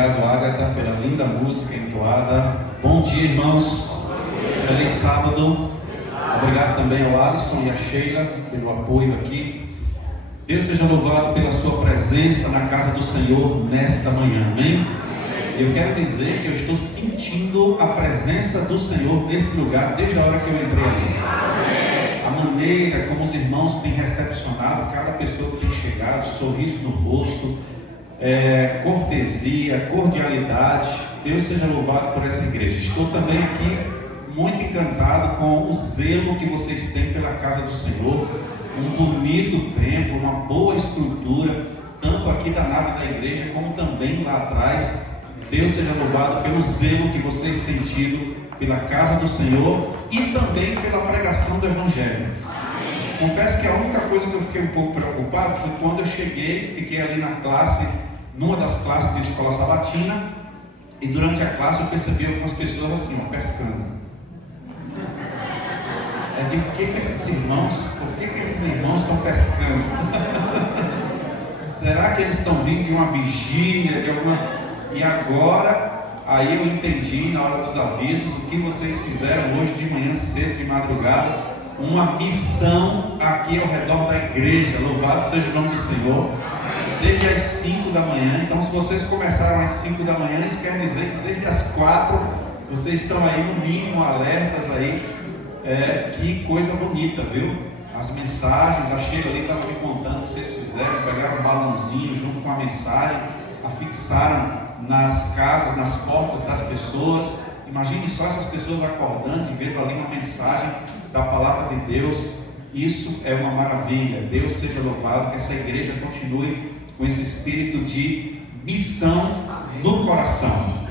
Obrigado, Ágata, pela linda música entoada. Bom dia, irmãos. Feliz sábado. Obrigado também ao Alisson e à Sheila pelo apoio aqui. Deus seja louvado pela sua presença na casa do Senhor nesta manhã, amém? Eu quero dizer que eu estou sentindo a presença do Senhor nesse lugar desde a hora que eu entrei ali. A maneira como os irmãos têm recepcionado cada pessoa que tem chegado, sorriso no rosto, cortesia, cordialidade. Deus seja louvado por essa igreja. Estou também aqui muito encantado com o zelo que vocês têm pela casa do Senhor. Um bonito templo, uma boa estrutura, tanto aqui da nave da igreja como também lá atrás. Deus seja louvado pelo zelo que vocês têm tido pela casa do Senhor e também pela pregação do Evangelho. Confesso que a única coisa que eu fiquei um pouco preocupado foi quando eu cheguei, fiquei ali na classe, numa das classes de escola sabatina, e durante a classe eu percebi algumas pessoas assim, pescando. Eu digo, por que esses irmãos estão pescando? Será que eles estão vindo de uma vigília, de alguma... E agora, aí eu entendi na hora dos avisos o que vocês fizeram hoje de manhã cedo, de madrugada, uma missão aqui ao redor da igreja. Louvado seja o nome do Senhor. Desde as 5 da manhã. Então, se vocês começaram às 5 da manhã, isso quer dizer que desde as 4 vocês estão aí no mínimo alertas aí. Que coisa bonita, viu? As mensagens, a Sheila ali estava me contando o que vocês fizeram, pegaram um balãozinho junto com a mensagem, afixaram nas casas, nas portas das pessoas. Imagine só essas pessoas acordando e vendo ali uma mensagem da palavra de Deus. Isso é uma maravilha. Deus seja louvado, que essa igreja continue com esse espírito de missão no coração.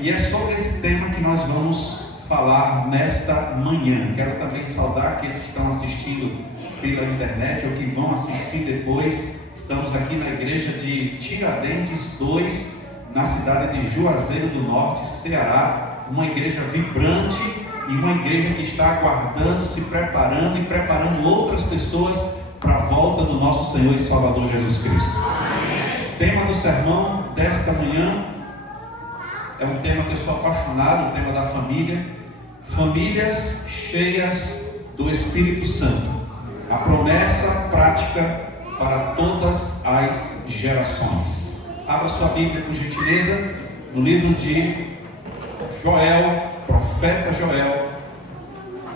E é sobre esse tema que nós vamos falar nesta manhã. Quero também saudar aqueles que estão assistindo pela internet ou que vão assistir depois. Estamos aqui na igreja de Tiradentes 2, na cidade de Juazeiro do Norte, Ceará. Uma igreja vibrante e uma igreja que está aguardando, se preparando e preparando outras pessoas para a volta do nosso Senhor e Salvador Jesus Cristo. Amém. Tema do sermão desta manhã é um tema que eu sou apaixonado, o tema da família. Famílias cheias do Espírito Santo. A promessa prática para todas as gerações. Abra sua Bíblia, por gentileza, no livro de Joel, profeta Joel,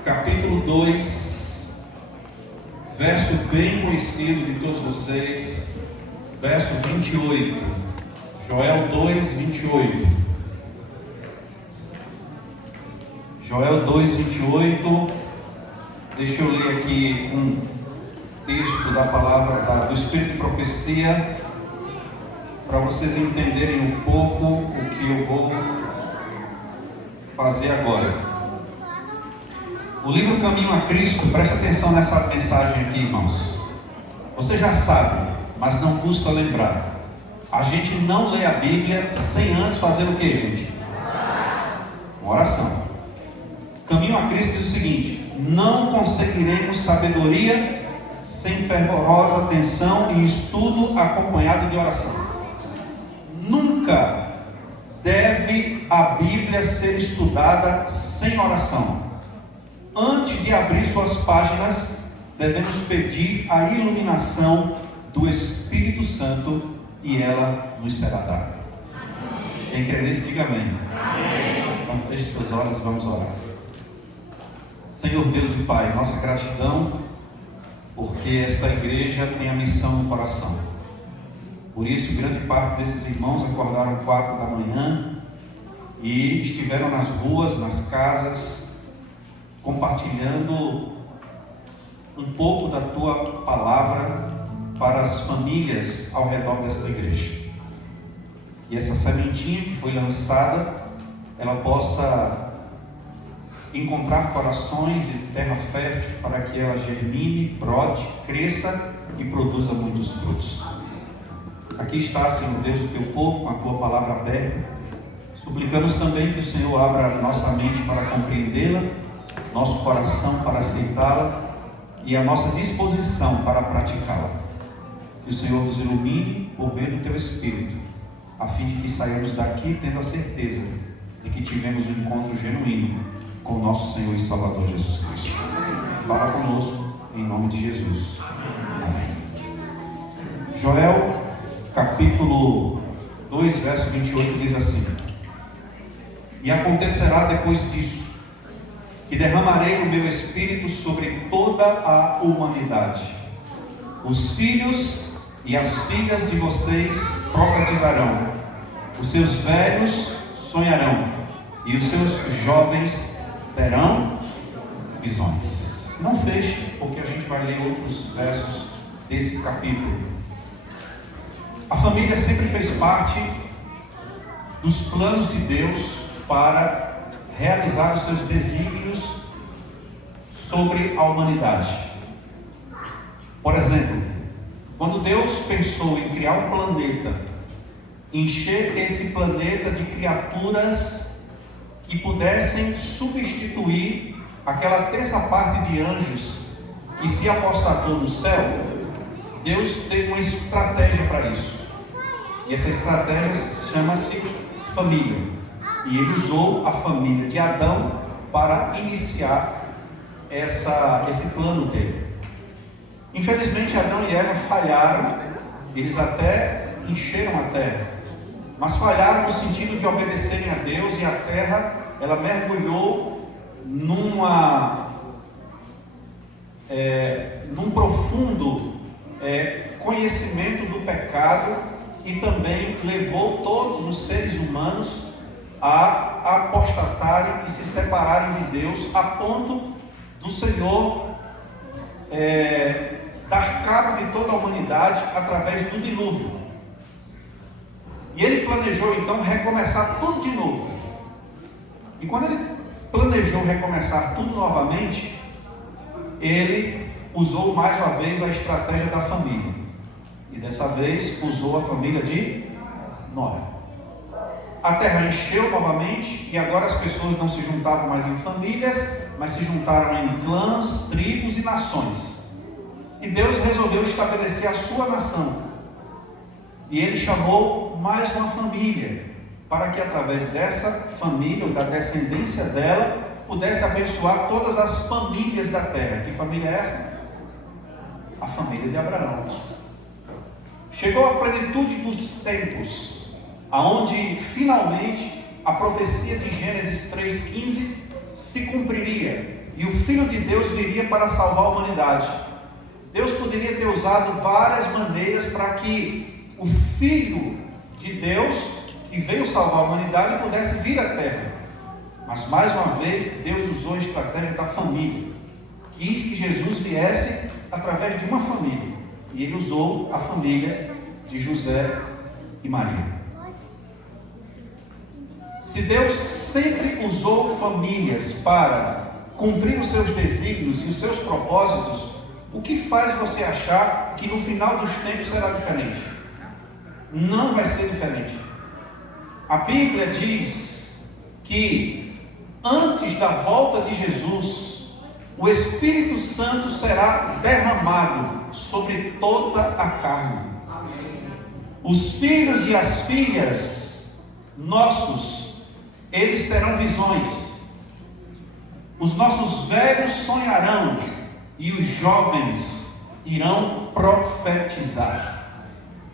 capítulo 2, verso bem conhecido de todos vocês, verso 28. Joel 2, 28. Joel 2, 28. Deixa eu ler aqui um texto da palavra do Espírito de Profecia, para vocês entenderem um pouco o que eu vou fazer agora. O livro Caminho a Cristo, presta atenção nessa mensagem aqui, irmãos. Você já sabe, mas não custa lembrar. A gente não lê a Bíblia sem antes fazer o que, gente? Uma oração. Caminho a Cristo diz o seguinte: não conseguiremos sabedoria sem fervorosa atenção e estudo acompanhado de oração. Nunca deve a Bíblia ser estudada sem oração. Antes de abrir suas páginas, devemos pedir a iluminação do Espírito Santo e ela nos será dada. Quem crê nisso, diga amém. Então feche seus olhos e vamos orar. Senhor Deus e Pai, nossa gratidão, porque esta igreja tem a missão no coração. Por isso, grande parte desses irmãos acordaram 4 da manhã e estiveram nas ruas, nas casas, compartilhando um pouco da Tua palavra para as famílias ao redor desta igreja. E essa sementinha que foi lançada, ela possa encontrar corações e terra fértil para que ela germine, brote, cresça e produza muitos frutos. Aqui está, Senhor Deus, o Teu povo com a Tua palavra aberta. Suplicamos também que o Senhor abra a nossa mente para compreendê-la, nosso coração para aceitá-la e a nossa disposição para praticá-la. Que o Senhor nos ilumine por meio do Teu Espírito, a fim de que saiamos daqui tendo a certeza de que tivemos um encontro genuíno com o nosso Senhor e Salvador Jesus Cristo. Fala conosco, em nome de Jesus. Amém. Joel, capítulo 2, verso 28, diz assim: E acontecerá depois disso, que derramarei o meu espírito sobre toda a humanidade. Os filhos e as filhas de vocês profetizarão, os seus velhos sonharão, e os seus jovens terão visões. Não feche, porque a gente vai ler outros versos desse capítulo. A família sempre fez parte dos planos de Deus para realizar os seus desígnios sobre a humanidade. Por exemplo, quando Deus pensou em criar um planeta, encher esse planeta de criaturas que pudessem substituir aquela terça parte de anjos que se apostatou no céu, Deus teve uma estratégia para isso. E essa estratégia chama-se família. E Ele usou a família de Adão para iniciar esse plano dele. Infelizmente, Adão e Eva falharam. Eles até encheram a terra, mas falharam no sentido de obedecerem a Deus, e a terra, ela mergulhou num profundo conhecimento do pecado, e também levou todos os seres humanos a apostatarem e se separarem de Deus, a ponto do Senhor dar cabo de toda a humanidade através do dilúvio. E Ele planejou então recomeçar tudo de novo. E quando Ele planejou recomeçar tudo novamente, Ele usou mais uma vez a estratégia da família. E dessa vez usou a família de Noé. A terra encheu novamente, e agora as pessoas não se juntavam mais em famílias, mas se juntaram em clãs, tribos e nações. E Deus resolveu estabelecer a sua nação. E Ele chamou mais uma família, para que através dessa família, ou da descendência dela, pudesse abençoar todas as famílias da terra. Que família é essa? A família de Abraão. Chegou a plenitude dos tempos, aonde finalmente a profecia de Gênesis 3,15 se cumpriria, e o Filho de Deus viria para salvar a humanidade. Deus poderia ter usado várias maneiras para que o Filho de Deus, que veio salvar a humanidade, pudesse vir à terra. Mas mais uma vez Deus usou a estratégia da família. Quis que Jesus viesse através de uma família, e Ele usou a família de José e Maria. Se Deus sempre usou famílias para cumprir os seus desígnios e os seus propósitos, o que faz você achar que no final dos tempos será diferente? Não vai ser diferente. A Bíblia diz que antes da volta de Jesus, o Espírito Santo será derramado sobre toda a carne. Os filhos e as filhas nossos, eles terão visões. Os nossos velhos sonharão, e os jovens irão profetizar.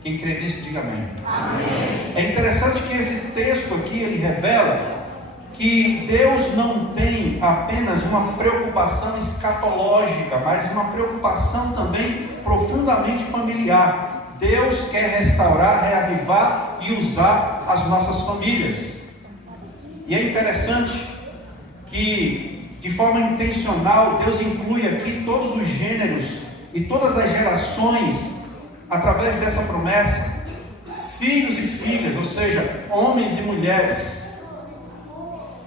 Quem crê nisso, diga amém. Amém. É interessante que esse texto aqui, ele revela que Deus não tem apenas uma preocupação escatológica, mas uma preocupação também profundamente familiar. Deus quer restaurar, reavivar e usar as nossas famílias. E é interessante que, de forma intencional, Deus inclui aqui todos os gêneros e todas as gerações através dessa promessa. Filhos e filhas, ou seja, homens e mulheres,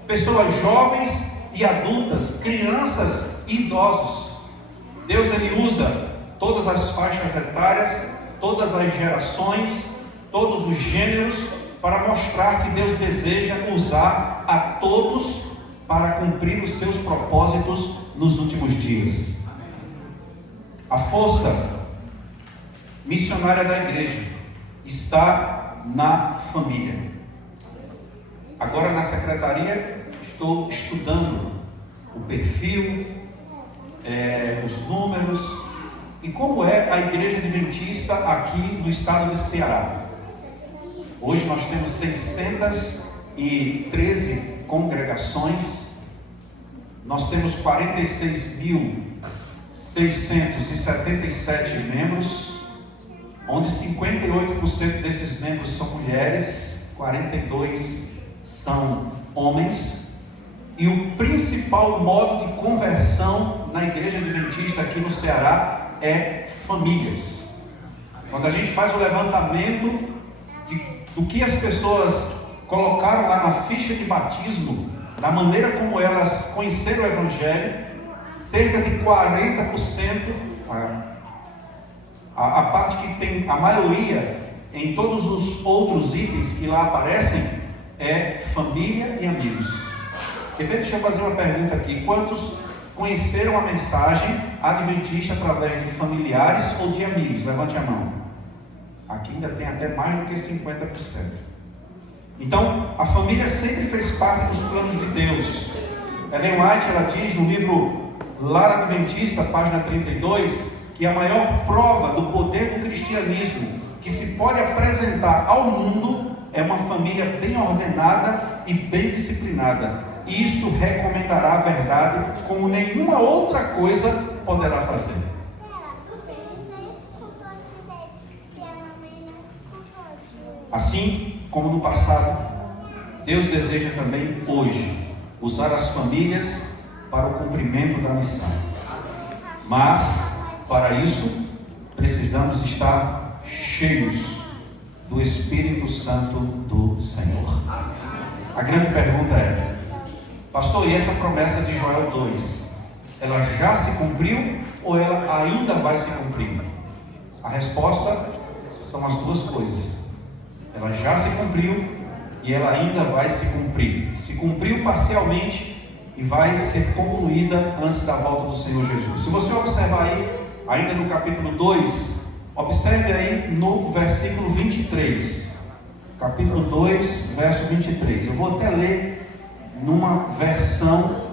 pessoas jovens e adultas, crianças e idosos. Deus, Ele usa todas as faixas etárias, todas as gerações, todos os gêneros, para mostrar que Deus deseja usar a todos para cumprir os seus propósitos nos últimos dias. A força missionária da igreja está na família. Agora na secretaria estou estudando o perfil, os números e como é a Igreja Adventista aqui no estado de Ceará. Hoje nós temos 613 congregações, nós temos 46.677 membros, onde 58% desses membros são mulheres, 42% são homens, e o principal modo de conversão na Igreja Adventista aqui no Ceará é famílias. Quando a gente faz o levantamento do que as pessoas colocaram lá na ficha de batismo, da maneira como elas conheceram o Evangelho, cerca de 40%, a parte que tem a maioria em todos os outros itens que lá aparecem, é família e amigos. Deixa eu fazer uma pergunta aqui: quantos conheceram a mensagem adventista através de familiares ou de amigos? Levante a mão. Aqui ainda tem até mais do que 50%. Então, a família sempre fez parte dos planos de Deus. Ellen White, ela diz no livro Lar Adventista, página 32, que a maior prova do poder do cristianismo que se pode apresentar ao mundo é uma família bem ordenada e bem disciplinada. Isso recomendará a verdade como nenhuma outra coisa poderá fazer. Assim como no passado, Deus deseja também hoje usar as famílias para o cumprimento da missão. Mas, para isso, precisamos estar cheios do Espírito Santo do Senhor. A grande pergunta é: pastor, e essa promessa de Joel 2, ela já se cumpriu ou ela ainda vai se cumprir? A resposta são as duas coisas. Ela já se cumpriu e ela ainda vai se cumprir. Se cumpriu parcialmente e vai ser concluída antes da volta do Senhor Jesus. Se você observar aí, ainda no capítulo 2, observe aí no versículo 23. Capítulo 2, verso 23. Eu vou até ler numa versão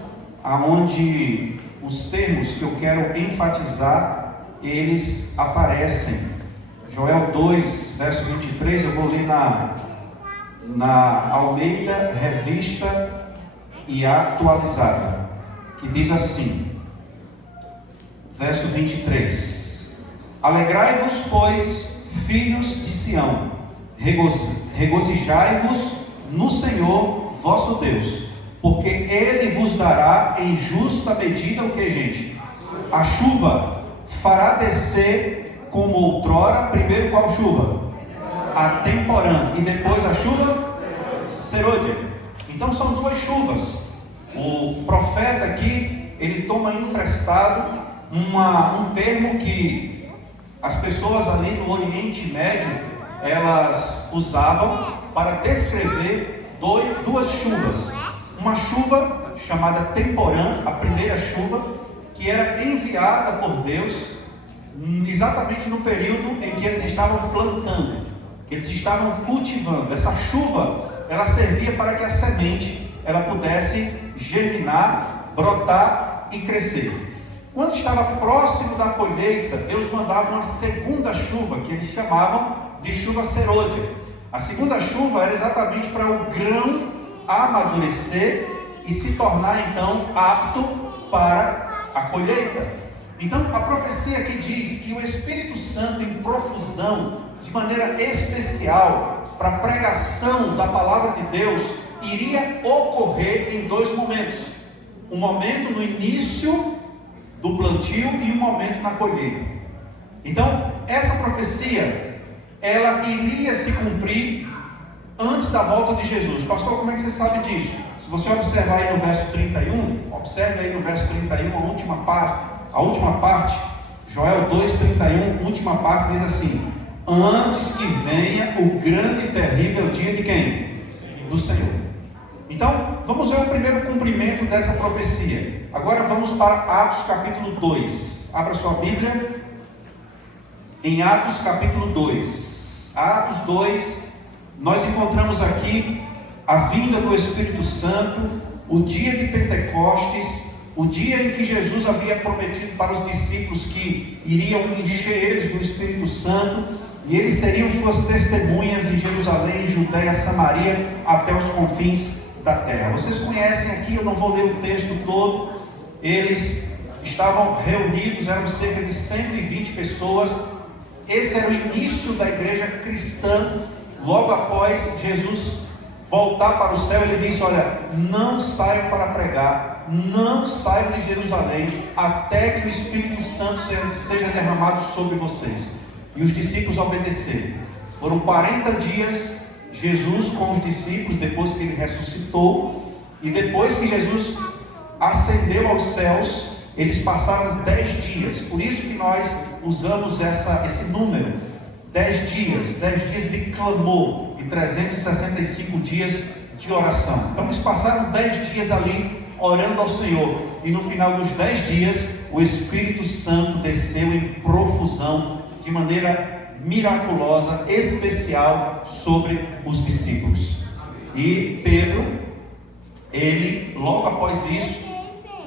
onde os termos que eu quero enfatizar, eles aparecem. Joel 2, verso 23, eu vou ler na Almeida, Revista e Atualizada, que diz assim, verso 23: Alegrai-vos, pois, filhos de Sião, regozijai-vos no Senhor vosso Deus, porque Ele vos dará em justa medida o que, gente? A chuva fará descer como outrora. Primeiro qual chuva? A temporã, e depois a chuva serôdia. Então são duas chuvas. O profeta aqui, ele toma emprestado um termo que as pessoas ali no Oriente Médio, elas usavam para descrever duas chuvas. Uma chuva chamada temporã, a primeira chuva, que era enviada por Deus exatamente no período em que eles estavam plantando, que eles estavam cultivando. Essa chuva, ela servia para que a semente ela pudesse germinar, brotar e crescer. Quando estava próximo da colheita, Deus mandava uma segunda chuva, que eles chamavam de chuva serôdia. A segunda chuva era exatamente para o grão amadurecer e se tornar então apto para a colheita. Então a profecia aqui diz que o Espírito Santo em profusão, de maneira especial, para a pregação da palavra de Deus, iria ocorrer em dois momentos: um momento no início do plantio e um momento na colheita. Então essa profecia, ela iria se cumprir antes da volta de Jesus. Pastor, como é que você sabe disso? Se você observar aí no verso 31, observe aí no verso 31 a última parte, Joel 2,31, última parte, diz assim: antes que venha o grande e terrível dia de quem? Do Senhor. Então, vamos ver o primeiro cumprimento dessa profecia. Agora vamos para Atos capítulo 2. Abra sua Bíblia em Atos capítulo 2. Atos 2, nós encontramos aqui a vinda do Espírito Santo, o dia de Pentecostes, o dia em que Jesus havia prometido para os discípulos que iriam encher eles do Espírito Santo, e eles seriam suas testemunhas em Jerusalém, Judéia, Samaria, até os confins da terra. Vocês conhecem aqui, eu não vou ler o texto todo, eles estavam reunidos, eram cerca de 120 pessoas. Esse era o início da igreja cristã. Logo após Jesus voltar para o céu, ele disse: olha, não saiam para pregar, não saiam de Jerusalém, até que o Espírito Santo seja derramado sobre vocês. E os discípulos obedeceram. Foram 40 dias Jesus com os discípulos, depois que ele ressuscitou, e depois que Jesus ascendeu aos céus, eles passaram 10 dias. Por isso que nós usamos esse número, 10 dias de clamor e 365 dias de oração. Então eles passaram 10 dias ali orando ao Senhor, e no final dos 10 dias o Espírito Santo desceu em profusão, de maneira miraculosa, especial, sobre os discípulos. E Pedro, ele logo após isso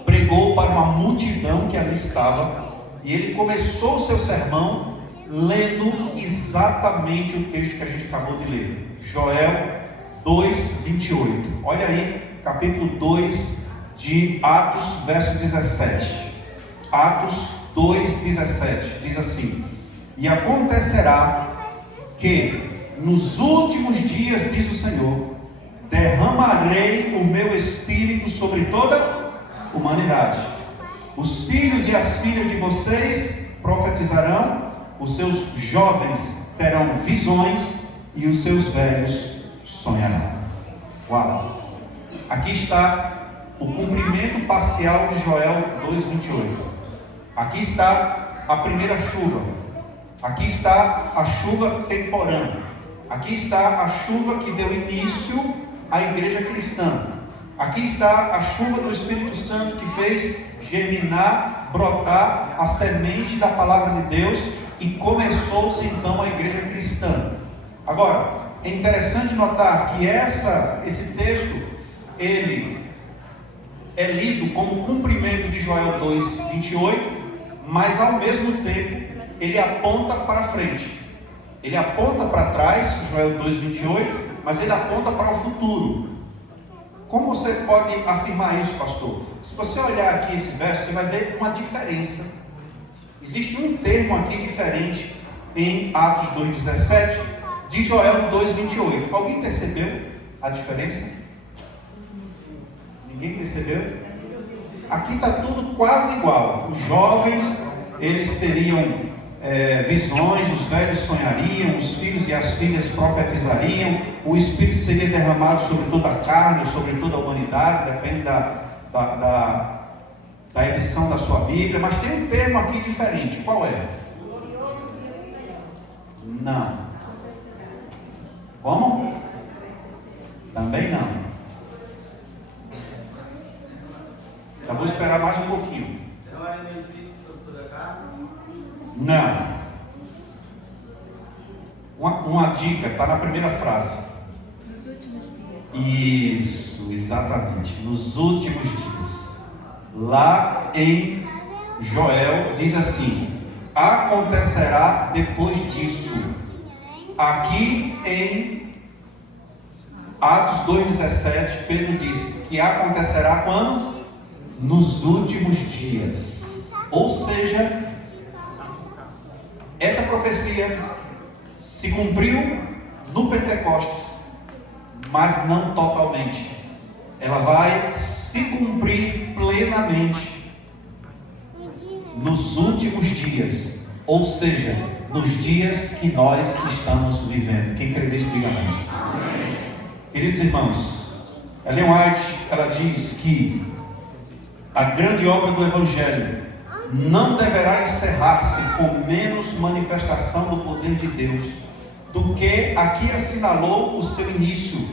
pregou para uma multidão que ali estava, e ele começou o seu sermão lendo exatamente o texto que a gente acabou de ler, Joel 2:28. Olha aí, capítulo 2 de Atos, verso 17. Atos 2:17 diz assim: e acontecerá que nos últimos dias, diz o Senhor, derramarei o meu espírito sobre toda a humanidade. Os filhos e as filhas de vocês profetizarão, os seus jovens terão visões e os seus velhos sonharão. Uau! Aqui está o cumprimento parcial de Joel 2:28. Aqui está a primeira chuva. Aqui está a chuva temporânea. Aqui está a chuva que deu início à igreja cristã. Aqui está a chuva do Espírito Santo que fez germinar, brotar a semente da palavra de Deus, e começou-se então a igreja cristã. Agora, é interessante notar que esse texto, ele é lido como cumprimento de Joel 2:28, mas ao mesmo tempo ele aponta para frente. Ele aponta para trás, Joel 2:28, mas ele aponta para o futuro. Como você pode afirmar isso, pastor? Se você olhar aqui esse verso, você vai ver uma diferença. Existe um termo aqui diferente em Atos 2:17 de Joel 2:28. Alguém percebeu a diferença? Ninguém percebeu? Aqui está tudo quase igual. Os jovens, eles teriam visões, os velhos sonhariam, os filhos e as filhas profetizariam, o Espírito seria derramado sobre toda a carne, sobre toda a humanidade, depende da edição da sua Bíblia, mas tem um termo aqui diferente. Qual é? Não. Como? Também não. Já vou esperar mais um pouquinho. Não. Uma dica, está na primeira frase. Nos últimos dias. Isso, exatamente. Nos últimos dias. Lá em Joel diz assim: acontecerá depois disso. Aqui em Atos 2:17, Pedro diz que acontecerá quando? Nos últimos dias. Ou seja, essa profecia se cumpriu no Pentecostes, mas não totalmente. Ela vai se cumprir plenamente nos últimos dias, ou seja, nos dias que nós estamos vivendo. Quem crê nisso, diga amém. Queridos irmãos, Ellen White, ela diz que a grande obra do Evangelho não deverá encerrar-se com menos manifestação do poder de Deus do que aqui assinalou o seu início.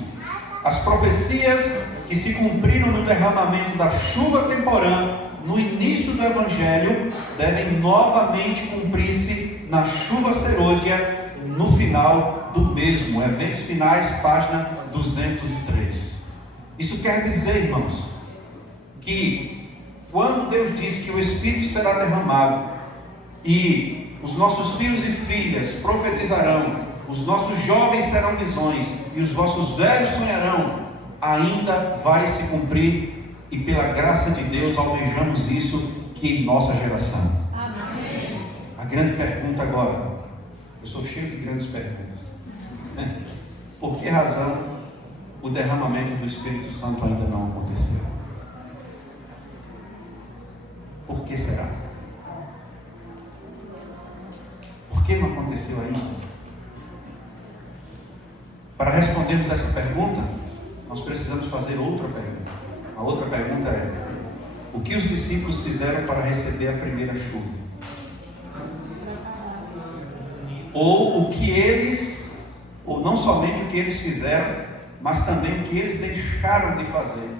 As profecias que se cumpriram no derramamento da chuva temporânea no início do Evangelho devem novamente cumprir-se na chuva serôdia no final do mesmo. Eventos Finais, página 203. Isso quer dizer, irmãos, que quando Deus diz que o Espírito será derramado e os nossos filhos e filhas profetizarão, os nossos jovens terão visões e os vossos velhos sonharão, ainda vai se cumprir, e pela graça de Deus almejamos isso que em nossa geração. Amém. A grande pergunta agora, eu sou cheio de grandes perguntas, por que razão o derramamento do Espírito Santo ainda não aconteceu? Por que será? Por que não aconteceu ainda? Para respondermos essa pergunta, nós precisamos fazer outra pergunta. A outra pergunta é: o que os discípulos fizeram para receber a primeira chuva? Ou não somente o que eles fizeram, mas também o que eles deixaram de fazer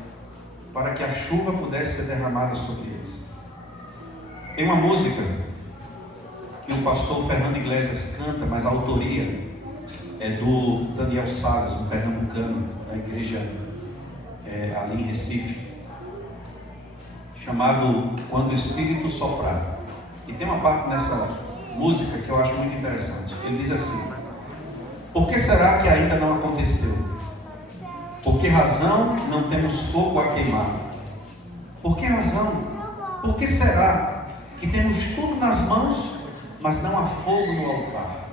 para que a chuva pudesse ser derramada sobre eles. Tem uma música que o pastor Fernando Iglesias canta, mas a autoria é do Daniel Salles, um pernambucano da igreja ali em Recife, chamado Quando o Espírito Soprar. E tem uma parte nessa música que eu acho muito interessante. Ele diz assim: por que será que ainda não aconteceu? Por que razão não temos fogo a queimar? Por que razão? Por que será que temos tudo nas mãos, mas não há fogo no altar?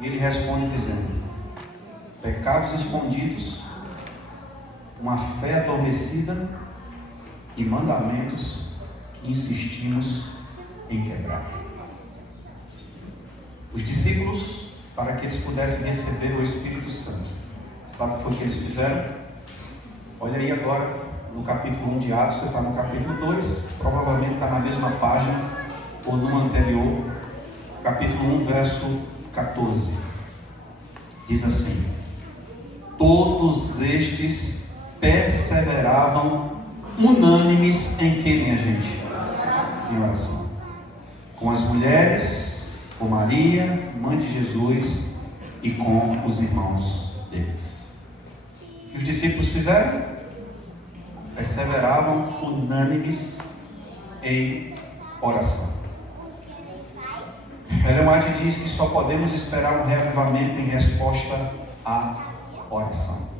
E ele responde dizendo: pecados escondidos, uma fé adormecida e mandamentos que insistimos em quebrar. Os discípulos, para que eles pudessem receber o Espírito Santo, sabe o que foi que eles fizeram? Olha aí agora no capítulo 1 de Atos, você está no capítulo 2, provavelmente está na mesma página ou no anterior, capítulo 1, verso 14. Diz assim: todos estes perseveravam unânimes em que, minha gente? Em oração. Com as mulheres, com Maria, mãe de Jesus, e com os irmãos deles. O que os discípulos fizeram? Perseveravam unânimes em oração. Ellen White diz que só podemos esperar um reavivamento em resposta à oração.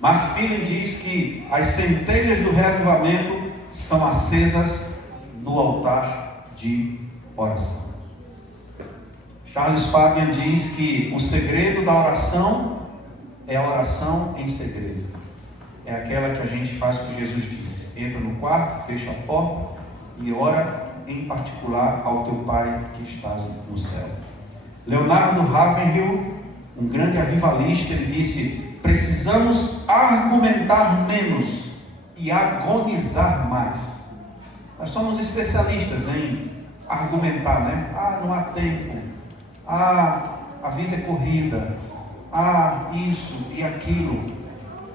Mark Phillips diz que as centelhas do reavivamento são acesas no altar de oração. Charles Fabian diz que o segredo da oração é a oração em segredo. É aquela que a gente faz o que Jesus disse: entra no quarto, fecha a porta e ora em particular ao teu Pai que estás no céu. Leonardo Ravenhill, um grande avivalista, ele disse: precisamos argumentar menos e agonizar mais. Nós somos especialistas em argumentar, né? Não há tempo. A vida é corrida. Isso e aquilo.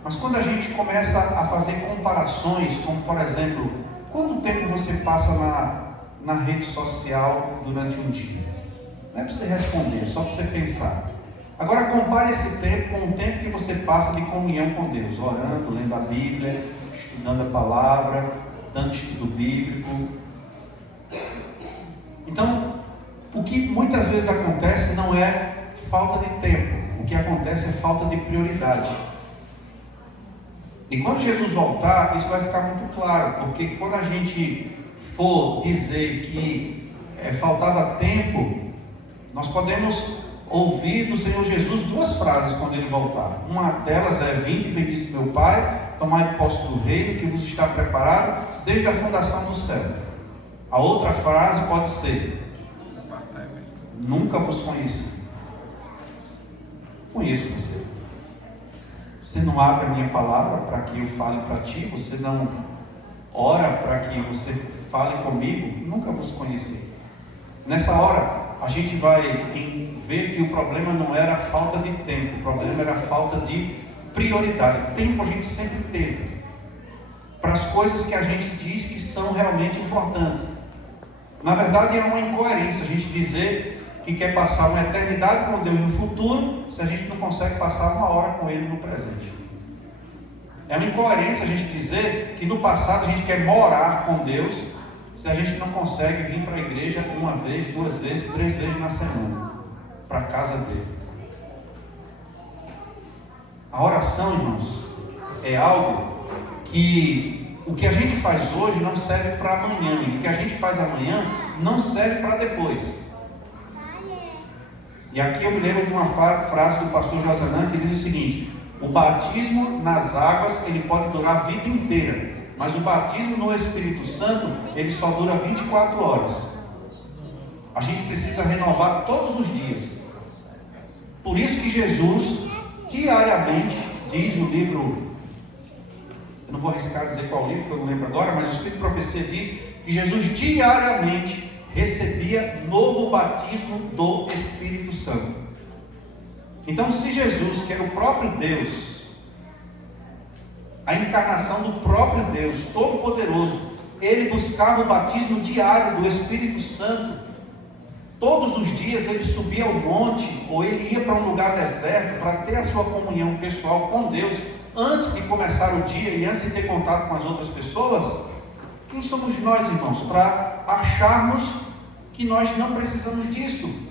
Mas quando a gente começa a fazer comparações, como por exemplo, quanto tempo você passa na rede social durante um dia? Não é para você responder, é só para você pensar. Agora compare esse tempo com o tempo que você passa de comunhão com Deus, orando, lendo a Bíblia, estudando a palavra, dando estudo bíblico. Então, o que muitas vezes acontece não é falta de tempo, o que acontece é falta de prioridade. E quando Jesus voltar, isso vai ficar muito claro, porque quando a gente for dizer que faltava tempo, nós podemos ouvir do Senhor Jesus duas frases quando Ele voltar. Uma delas é: vinde, bendito meu Pai, tomai posse do reino que vos está preparado desde a fundação do céu. A outra frase pode ser: nunca vos conheci. Conheço você. Você não abre a minha palavra para que eu fale para ti, você não ora para que você fale comigo, nunca vos conheci. Nessa hora, a gente vai ver que o problema não era a falta de tempo, o problema era a falta de prioridade. Tempo a gente sempre teve para as coisas que a gente diz que são realmente importantes. Na verdade, é uma incoerência a gente dizer que quer passar uma eternidade com Deus no futuro, se a gente não consegue passar uma hora com Ele no presente. É uma incoerência a gente dizer que no passado a gente quer morar com Deus, se a gente não consegue vir para a igreja uma vez, 2 vezes, 3 vezes na semana, para a casa dele. A oração, irmãos, é algo que o que a gente faz hoje não serve para amanhã, e o que a gente faz amanhã não serve para depois. E aqui eu me lembro de uma frase do pastor Josanã que diz o seguinte: o batismo nas águas ele pode durar a vida inteira, mas o batismo no Espírito Santo ele só dura 24 horas. A gente precisa renovar todos os dias. Por isso que Jesus diariamente, diz o livro, eu não vou arriscar dizer qual livro, que eu não lembro agora, mas o Espírito de Profecia diz que Jesus diariamente recebia novo batismo do Espírito Santo. Então, se Jesus, que era o próprio Deus, a encarnação do próprio Deus Todo-Poderoso, ele buscava o batismo diário do Espírito Santo, todos os dias ele subia ao monte, ou ele ia para um lugar deserto, para ter a sua comunhão pessoal com Deus, antes de começar o dia e antes de ter contato com as outras pessoas. Quem somos nós, irmãos, para acharmos que nós não precisamos disso?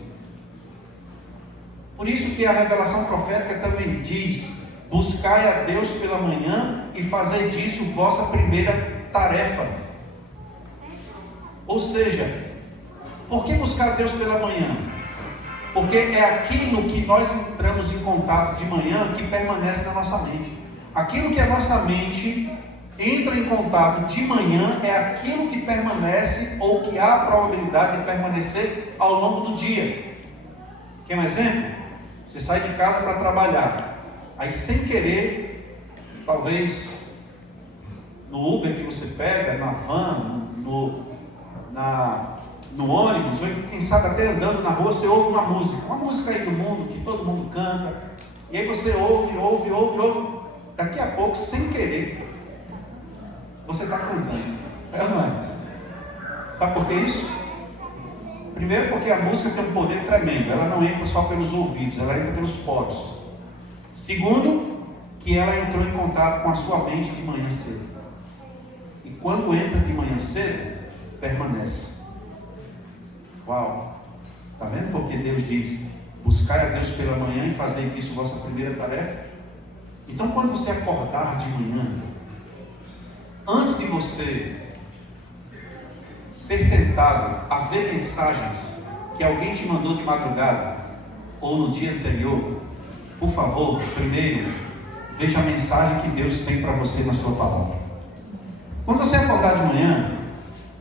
Por isso que a revelação profética também diz: buscai a Deus pela manhã e fazei disso vossa primeira tarefa. Ou seja, por que buscar a Deus pela manhã? Porque é aquilo que nós entramos em contato de manhã que permanece na nossa mente. Aquilo que a nossa mente entra em contato de manhã é aquilo que permanece, ou que há a probabilidade de permanecer ao longo do dia. Quer um exemplo? Você sai de casa para trabalhar, aí sem querer, talvez no Uber que você pega, na van, no ônibus, ou quem sabe até andando na rua, você ouve uma música aí do mundo, que todo mundo canta, e aí você ouve, daqui a pouco, sem querer, você está cantando. É ou não é? Sabe por que isso? Primeiro, porque a música tem um poder tremendo, ela não entra só pelos ouvidos, ela entra pelos poros. Segundo, que ela entrou em contato com a sua mente de manhã cedo, e quando entra de manhã cedo, permanece. Uau! Está vendo porque Deus diz: buscai a Deus pela manhã e fazei disso vossa primeira tarefa? Então, quando você acordar de manhã, antes de você ser tentado a ver mensagens que alguém te mandou de madrugada ou no dia anterior, por favor, primeiro, veja a mensagem que Deus tem para você na sua palavra. Quando você acordar de manhã,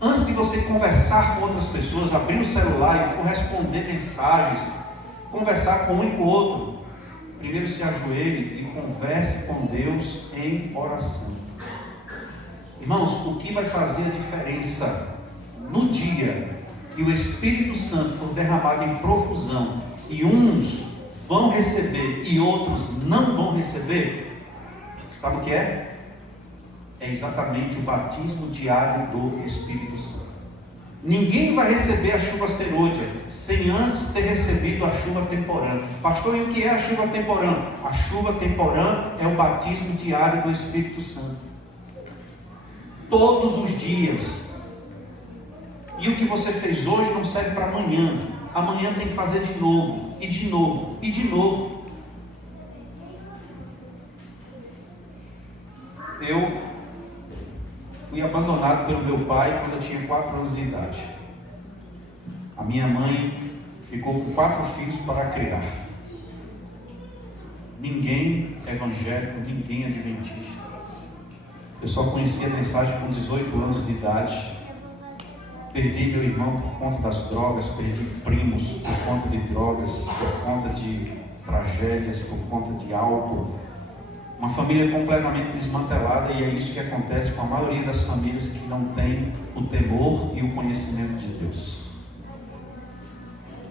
antes de você conversar com outras pessoas, abrir o celular e for responder mensagens, conversar com um e com o outro, primeiro se ajoelhe e converse com Deus em oração. Irmãos, o que vai fazer a diferença no dia que o Espírito Santo for derramado em profusão e uns vão receber e outros não vão receber, sabe o que é? É exatamente o batismo diário do Espírito Santo. Ninguém vai receber a chuva serôdia sem antes ter recebido a chuva temporã. Pastor, e o que é a chuva temporã? A chuva temporã é o batismo diário do Espírito Santo. Todos os dias. E o que você fez hoje não serve para amanhã. Amanhã tem que fazer de novo, e de novo, e de novo. Eu fui abandonado pelo meu pai quando eu tinha 4 anos de idade. A minha mãe ficou com 4 filhos para criar. Ninguém evangélico, ninguém adventista. Eu só conhecia a mensagem com 18 anos de idade. Perdi meu irmão por conta das drogas, perdi primos por conta de drogas, por conta de tragédias, por conta de álcool. Uma família completamente desmantelada, e é isso que acontece com a maioria das famílias que não tem o temor e o conhecimento de Deus.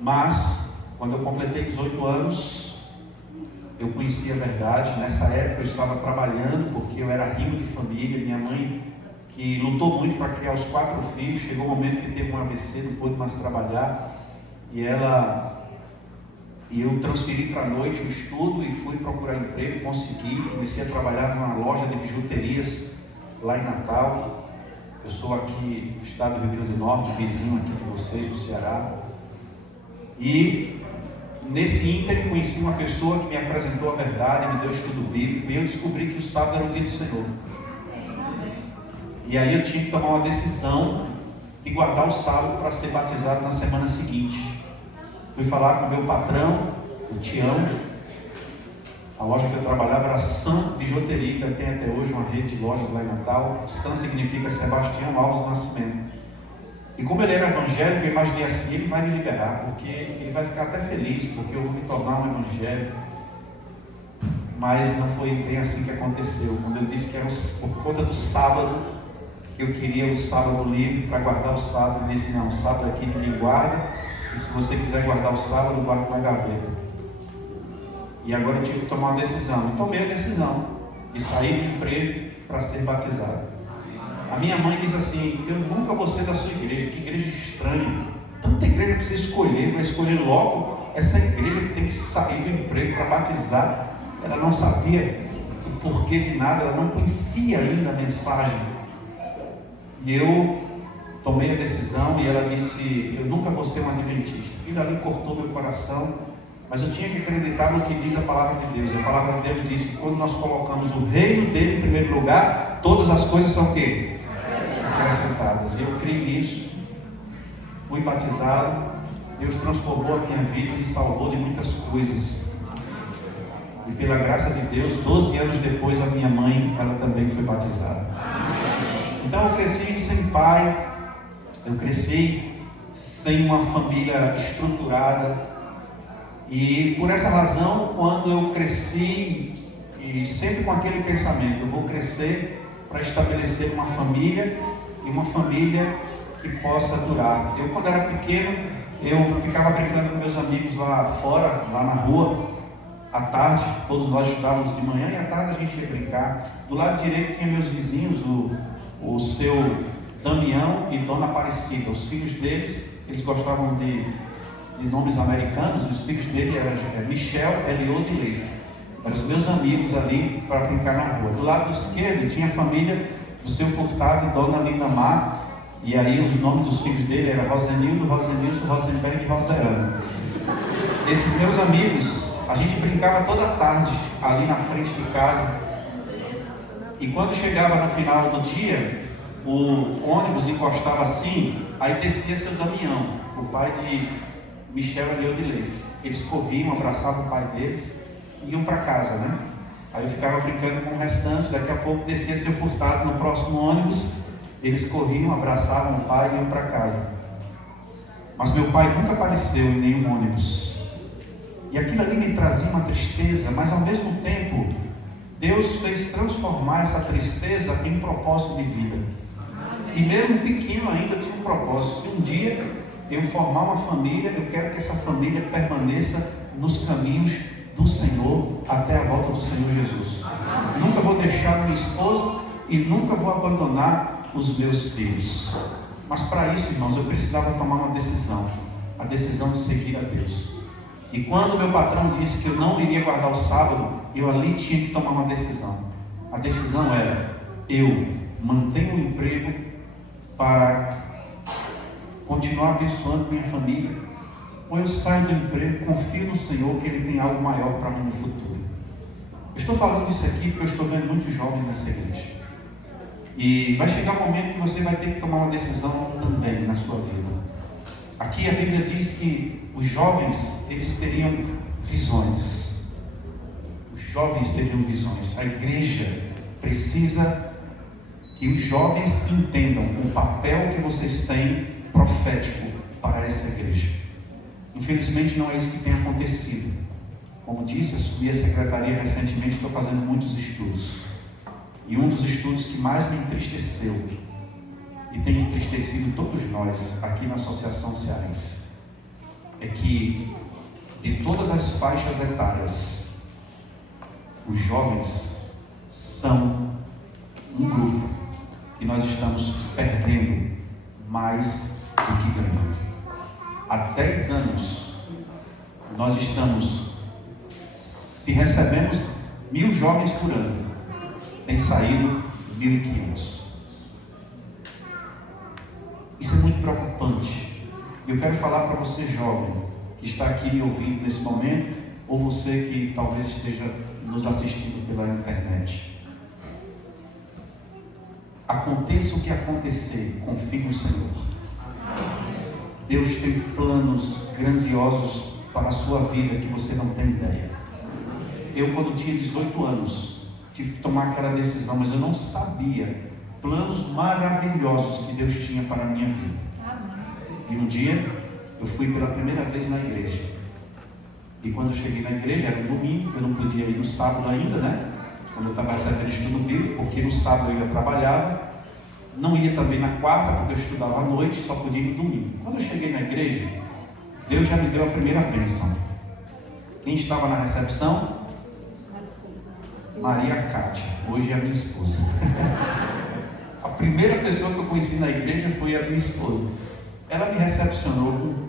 Mas, quando eu completei 18 anos, eu conheci a verdade. Nessa época eu estava trabalhando, porque eu era rimo de família. Minha mãe, que lutou muito para criar os 4 filhos, chegou o momento que teve um AVC, não pôde mais trabalhar. E eu transferi para a noite o estudo e fui procurar emprego, consegui, comecei a trabalhar numa loja de bijuterias lá em Natal. Eu sou aqui do estado do Rio Grande do Norte, vizinho aqui de vocês, do Ceará. E nesse ínterim conheci uma pessoa que me apresentou a verdade, me deu estudo bíblico, e eu descobri que o sábado era o dia do Senhor. E aí eu tinha que tomar uma decisão de guardar o sábado para ser batizado na semana seguinte. Fui falar com o meu patrão, o Tião. A loja que eu trabalhava era Sam Bijuteria, que tem até hoje uma rede de lojas lá em Natal. Sam significa Sebastião Alves do Nascimento. E como ele era evangélico, eu imaginei assim, ele vai me liberar, porque ele vai ficar até feliz, porque eu vou me tornar um evangélico. Mas não foi bem assim que aconteceu. Quando eu disse que era por conta do sábado, que eu queria o sábado livre para guardar o sábado, ele disse: não, o sábado aqui ninguém guarda, e se você quiser guardar o sábado, guarda na gaveta. E agora eu tive que tomar uma decisão. E tomei a decisão de sair do emprego para ser batizado. A minha mãe diz assim: eu nunca vou ser da sua igreja, que igreja estranha. Tanta igreja para você escolher, vai escolher logo essa igreja que tem que sair do emprego para batizar. Ela não sabia o porquê de nada, ela não conhecia ainda a mensagem. E eu tomei a decisão e ela disse: eu nunca vou ser um adventista. Aquilo ali cortou meu coração. Mas eu tinha que acreditar no que diz a palavra de Deus. A palavra de Deus diz que quando nós colocamos o reino dele em primeiro lugar, todas as coisas são o quê? Acrescentadas. E eu creio nisso. Fui batizado. Deus transformou a minha vida e me salvou de muitas coisas. E pela graça de Deus, 12 anos depois, a minha mãe, ela também foi batizada. Então eu cresci sem pai. Eu cresci sem uma família estruturada. E por essa razão, quando eu cresci, e sempre com aquele pensamento: eu vou crescer para estabelecer uma família, e uma família que possa durar. Eu, quando era pequeno, eu ficava brincando com meus amigos lá fora, lá na rua, à tarde. Todos nós estudávamos de manhã e à tarde a gente ia brincar. Do lado direito tinha meus vizinhos, o seu Damião e Dona Aparecida. Os filhos deles, eles gostavam de nomes americanos. Os filhos dele eram Michel, Eliud e Leif. Eram os meus amigos ali para brincar na rua. Do lado esquerdo tinha a família do seu Furtado e Dona Lindamar. E aí os nomes dos filhos dele eram Rosenildo, Rosenilson, Rosenberg e Roserano. Esses meus amigos, a gente brincava toda tarde ali na frente de casa. E quando chegava no final do dia, o ônibus encostava assim, aí descia seu Damião, o pai de Michel, Eliud e Leif. Eles corriam, abraçavam o pai deles e iam para casa, né? Aí eu ficava brincando com o restante. Daqui a pouco descia seu Furtado no próximo ônibus. Eles corriam, abraçavam o pai e iam para casa. Mas meu pai nunca apareceu em nenhum ônibus. E aquilo ali me trazia uma tristeza, mas ao mesmo tempo Deus fez transformar essa tristeza em propósito de vida. E mesmo pequeno ainda tinha um propósito. Se um dia eu formar uma família, eu quero que essa família permaneça nos caminhos do Senhor até a volta do Senhor Jesus. Nunca vou deixar minha esposa e nunca vou abandonar os meus filhos. Mas para isso, irmãos, eu precisava tomar uma decisão. A decisão de seguir a Deus. E quando meu patrão disse que eu não iria guardar o sábado, eu ali tinha que tomar uma decisão. A decisão era: eu mantenho o emprego para continuar abençoando minha família, ou eu saio do emprego, confio no Senhor que Ele tem algo maior para mim no futuro. Eu estou falando isso aqui porque eu estou vendo muitos jovens nessa igreja. E vai chegar um momento que você vai ter que tomar uma decisão também na sua vida. Aqui a Bíblia diz que os jovens, eles teriam visões. Os jovens teriam visões. A igreja precisa que os jovens entendam o papel que vocês têm profético para essa igreja. Infelizmente não é isso que tem acontecido. Como disse, assumi a secretaria recentemente, estou fazendo muitos estudos. E um dos estudos que mais me entristeceu, e tem entristecido todos nós aqui na Associação Cearense, é que de todas as faixas etárias, os jovens são um grupo que nós estamos perdendo mais do que ganhando. há 10 anos, nós estamos, se recebemos 1.000 jovens por ano, tem saído 1.500. Isso é muito preocupante. E eu quero falar para você, jovem, que está aqui me ouvindo nesse momento, ou você que talvez esteja nos assistindo pela internet. Aconteça o que acontecer, confie no Senhor. Deus tem planos grandiosos para a sua vida que você não tem ideia. Eu, quando tinha 18 anos, tive que tomar aquela decisão, mas eu não sabia planos maravilhosos que Deus tinha para a minha vida. E um dia, eu fui pela primeira vez na igreja. E quando eu cheguei na igreja, era um domingo, eu não podia ir no sábado ainda, né? Quando eu estava recebendo estudo bíblico, porque no sábado eu ia trabalhar. Não ia também na quarta, porque eu estudava à noite, só podia ir no domingo. Quando eu cheguei na igreja, Deus já me deu a primeira bênção. Quem estava na recepção? Maria Cátia, hoje é a minha esposa. A primeira pessoa que eu conheci na igreja foi a minha esposa. Ela me recepcionou com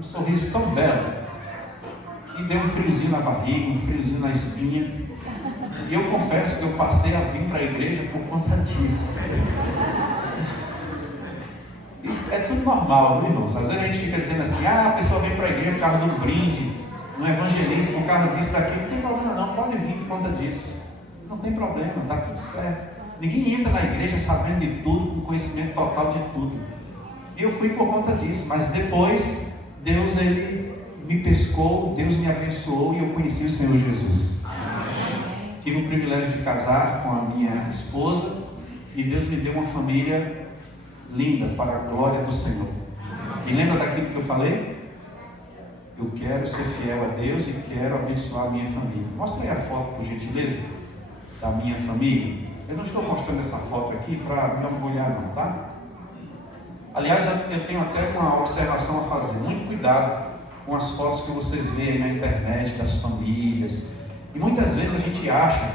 um sorriso tão belo, que deu um friozinho na barriga, um friozinho na espinha. E eu confesso que eu passei a vir para a igreja por conta disso. Isso é tudo normal, viu, irmãos? Às vezes a gente fica dizendo assim, a pessoa vem para a igreja por causa do brinde, no evangelismo, por causa disso, daquilo. Não tem problema não, pode vir por conta disso. Não tem problema, está tudo certo. Ninguém entra na igreja sabendo de tudo, com conhecimento total de tudo. E eu fui por conta disso, mas depois Deus ele me pescou, Deus me abençoou e eu conheci o Senhor Jesus. Amém. Tive o privilégio de casar com a minha esposa e Deus me deu uma família linda para a glória do Senhor. E lembra daquilo que eu falei? Eu quero ser fiel a Deus e quero abençoar a minha família. Mostra aí a foto, por gentileza, da minha família. Eu não estou mostrando essa foto aqui para me orgulhar não, tá? Aliás, eu tenho até uma observação a fazer. Muito cuidado com as fotos que vocês veem na internet das famílias. E muitas vezes a gente acha,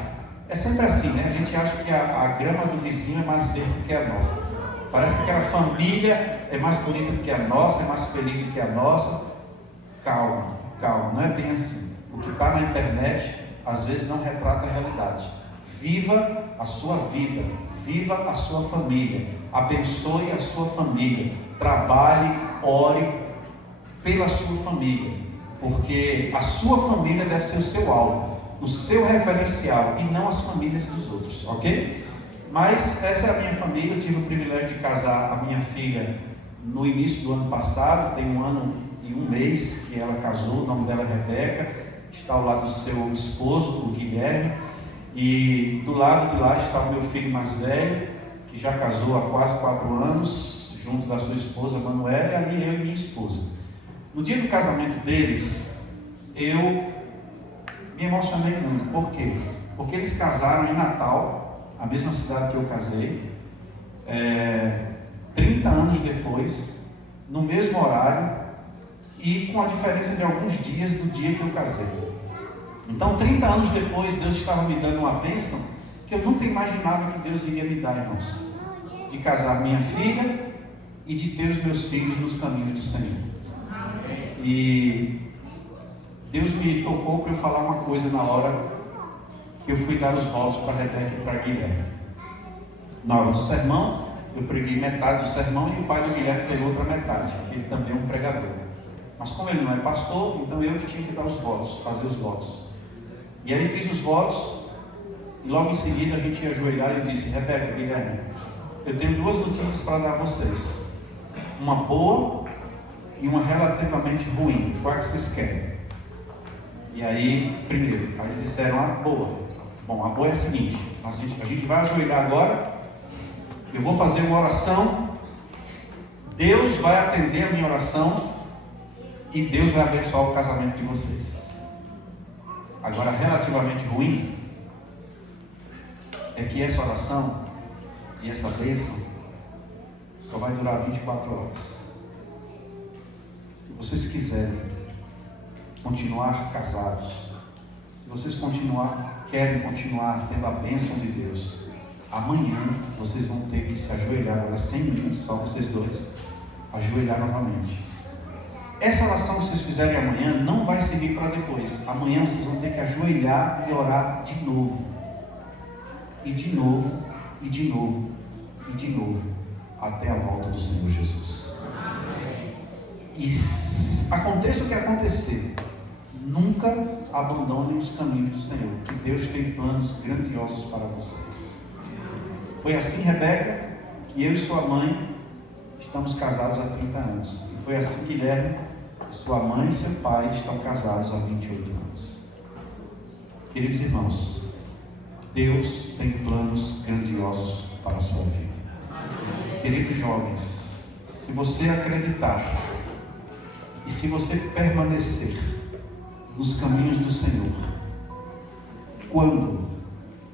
é sempre assim, né? A gente acha que a grama do vizinho é mais verde do que a nossa. Parece que aquela família é mais bonita do que a nossa, é mais feliz do que a nossa. Calma, calma, não é bem assim. O que está na internet às vezes não retrata a realidade. Viva a sua vida, viva a sua família, abençoe a sua família, trabalhe, ore pela sua família, porque a sua família deve ser o seu alvo, o seu referencial e não as famílias dos outros, ok? Mas essa é a minha família. Eu tive o privilégio de casar a minha filha no início do ano passado, tem 1 ano e 1 mês que ela casou, o nome dela é Rebeca, está ao lado do seu esposo, o Guilherme. E do lado de lá está o meu filho mais velho, que já casou há quase 4 anos, junto da sua esposa Manuela, e ali eu e minha esposa. No dia do casamento deles, eu me emocionei muito. Por quê? Porque eles casaram em Natal, a mesma cidade que eu casei, 30 anos depois, no mesmo horário, e com a diferença de alguns dias do dia que eu casei. Então, 30 anos depois, Deus estava me dando uma bênção que eu nunca imaginava que Deus iria me dar, irmãos. De casar minha filha e de ter os meus filhos nos caminhos do Senhor. E Deus me tocou para eu falar uma coisa na hora que eu fui dar os votos para Rebeca e para Guilherme. Na hora do sermão, eu preguei metade do sermão e o pai do Guilherme pegou outra metade, ele também é um pregador. Mas como ele não é pastor, então eu que tinha que dar os votos, fazer os votos. E aí fiz os votos, e logo em seguida a gente ia ajoelhar e eu disse: Rebeca, Guilherme, eu tenho 2 notícias para dar a vocês. Uma boa e uma relativamente ruim. Qual é que vocês querem? E aí, primeiro, eles disseram a boa. Bom, a boa é a seguinte: a gente vai ajoelhar agora, eu vou fazer uma oração, Deus vai atender a minha oração e Deus vai abençoar o casamento de vocês. Agora, relativamente ruim é que essa oração e essa bênção só vai durar 24 horas. Se vocês quiserem continuar casados, se vocês querem continuar tendo a bênção de Deus, amanhã vocês vão ter que se ajoelhar agora sem mim, só vocês dois, ajoelhar novamente. Essa oração que vocês fizerem amanhã não vai servir para depois. Amanhã vocês vão ter que ajoelhar e orar de novo. E de novo, e de novo, e de novo, até a volta do Senhor Jesus. E aconteça o que acontecer, nunca abandonem os caminhos do Senhor, que Deus tem planos grandiosos para vocês. Foi assim, Rebeca, que eu e sua mãe estamos casados há 30 anos. E foi assim, Guilherme, sua mãe e seu pai estão casados há 28 anos. Queridos irmãos, Deus tem planos grandiosos para a sua vida. Queridos jovens, se você acreditar e se você permanecer nos caminhos do Senhor, quando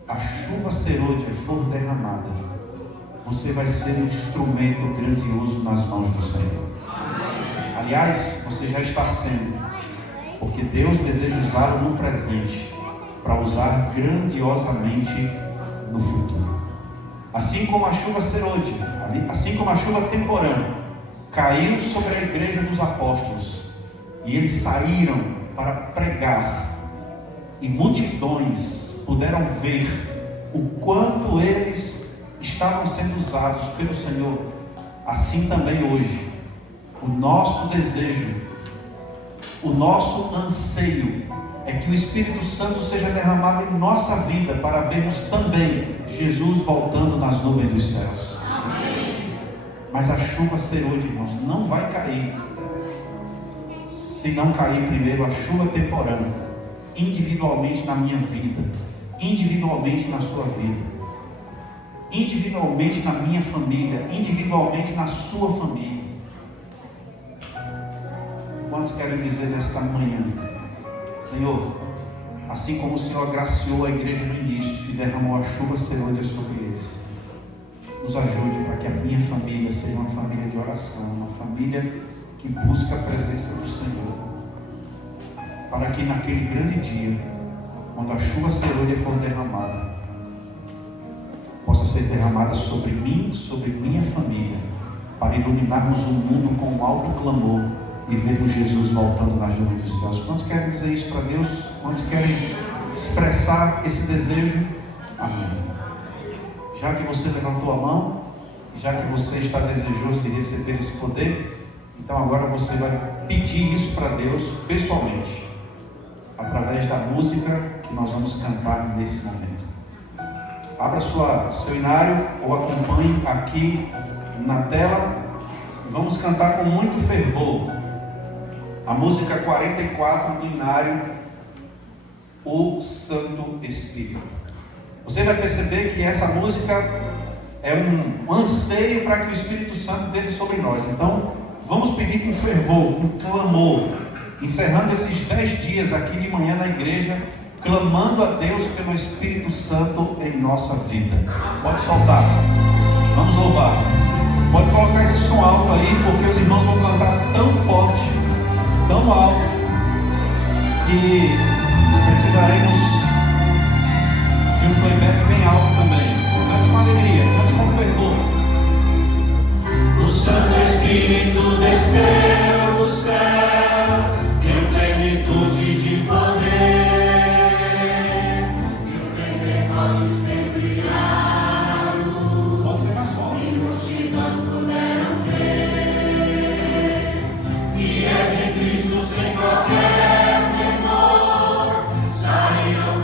a chuva serôdia for derramada, você vai ser um instrumento grandioso nas mãos do Senhor. Aliás, você já está sendo, porque Deus deseja usá-lo no presente para usar grandiosamente no futuro. Assim como a chuva serôdia, assim como a chuva temporânea caiu sobre a igreja dos apóstolos e eles saíram para pregar e multidões puderam ver o quanto eles estavam sendo usados pelo Senhor, assim também hoje o nosso desejo, o nosso anseio é que o Espírito Santo seja derramado em nossa vida para vermos também Jesus voltando nas nuvens dos céus. Amém. Mas a chuva serôdia, irmãos, não vai cair se não cair primeiro a chuva temporânea, individualmente na minha vida, individualmente na sua vida, individualmente na minha família, individualmente na sua família. Quantos querem dizer nesta manhã: Senhor, assim como o Senhor agraciou a igreja no início e derramou a chuva serôdia sobre eles, nos ajude para que a minha família seja uma família de oração, uma família que busca a presença do Senhor, para que naquele grande dia, quando a chuva serôdia for derramada, possa ser derramada sobre mim, sobre minha família, para iluminarmos o mundo com um alto clamor e vermos Jesus voltando nas nuvens dos céus. Quantos querem dizer isso para Deus? Quantos querem expressar esse desejo? Amém. Já que você levantou a mão, já que você está desejoso de receber esse poder, então agora você vai pedir isso para Deus pessoalmente, através da música que nós vamos cantar nesse momento. Abra seu inário ou acompanhe aqui na tela. Vamos cantar com muito fervor a música 44 do inário, O Santo Espírito. Você vai perceber que essa música é um anseio para que o Espírito Santo desça sobre nós. Então, vamos pedir com fervor, com clamor, encerrando esses 10 dias aqui de manhã na igreja, clamando a Deus pelo Espírito Santo em nossa vida. Pode soltar, vamos louvar. Pode colocar esse som alto aí, porque os irmãos vão cantar tão forte, tão alto, que precisaremos de um playback bem alto também. Cante com alegria, cante com fervor. O Santo Espírito desceu do céu, em plenitude de poder, e o Pentecostes fez brilhar a luz. Pode ser mais forte. E multidões puderam crer, fiéis em Cristo sem qualquer temor, saíram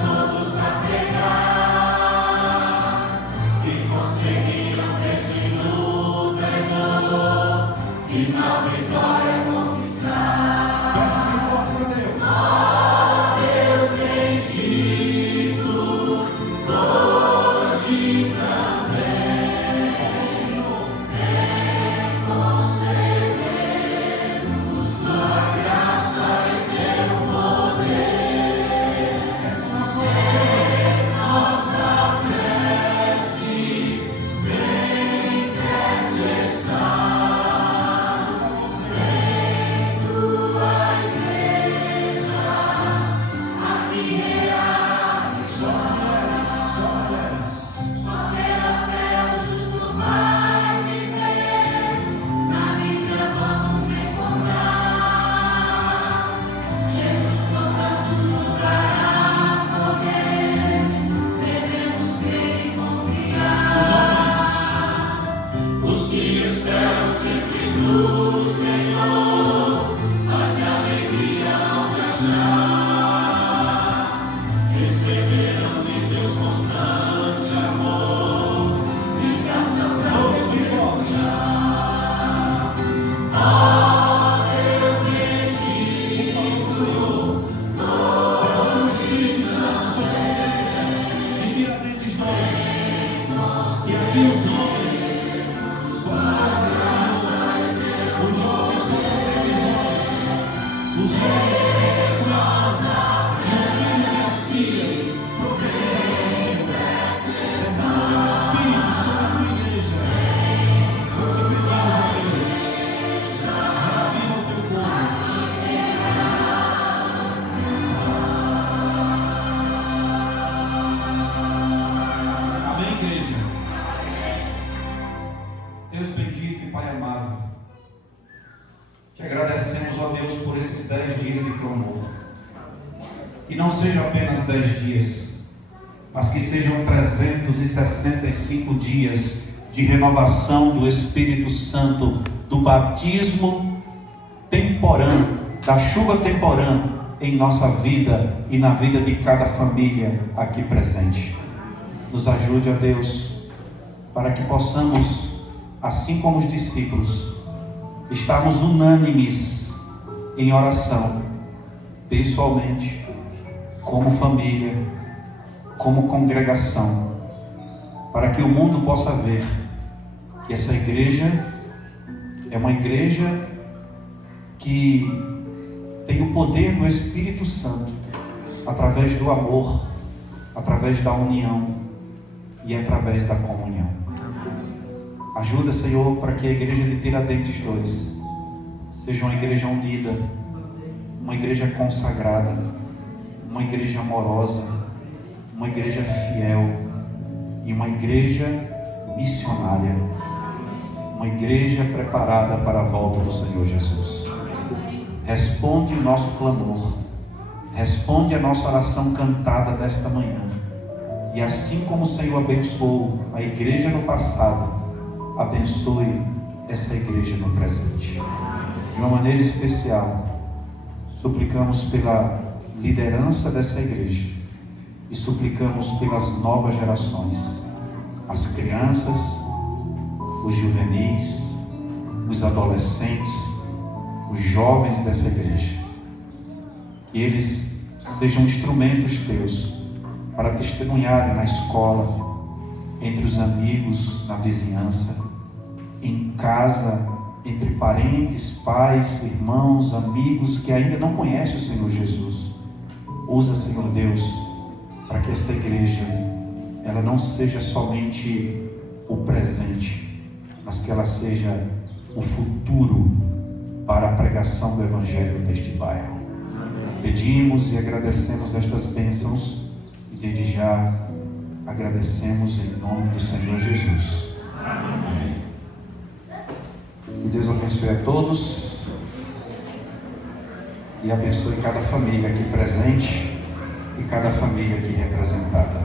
apenas 10 dias, mas que sejam 365 dias de renovação do Espírito Santo, do batismo temporâneo, da chuva temporânea em nossa vida e na vida de cada família aqui presente. Nos ajude, ó Deus, para que possamos, assim como os discípulos, estarmos unânimes em oração, pessoalmente, como família, como congregação, para que o mundo possa ver que essa igreja é uma igreja que tem o poder do Espírito Santo, através do amor, através da união e através da comunhão. Ajuda, Senhor, para que a igreja de Tiradentes 2 seja uma igreja unida, uma igreja consagrada, uma igreja amorosa, uma igreja fiel e uma igreja missionária, uma igreja preparada para a volta do Senhor Jesus. Responde o nosso clamor, responde a nossa oração cantada desta manhã, e assim como o Senhor abençoou a igreja no passado, abençoe essa igreja no presente. De uma maneira especial, suplicamos pela liderança dessa igreja e suplicamos pelas novas gerações, as crianças, os juvenis, os adolescentes, os jovens dessa igreja, que eles sejam instrumentos teus para testemunharem na escola, entre os amigos, na vizinhança, em casa, entre parentes, pais, irmãos, amigos que ainda não conhecem o Senhor Jesus. Usa, Senhor Deus, para que esta igreja ela não seja somente o presente, mas que ela seja o futuro para a pregação do Evangelho neste bairro. Pedimos e agradecemos estas bênçãos e desde já agradecemos em nome do Senhor Jesus. Amém. Que Deus abençoe a todos e abençoe cada família aqui presente e cada família aqui representada.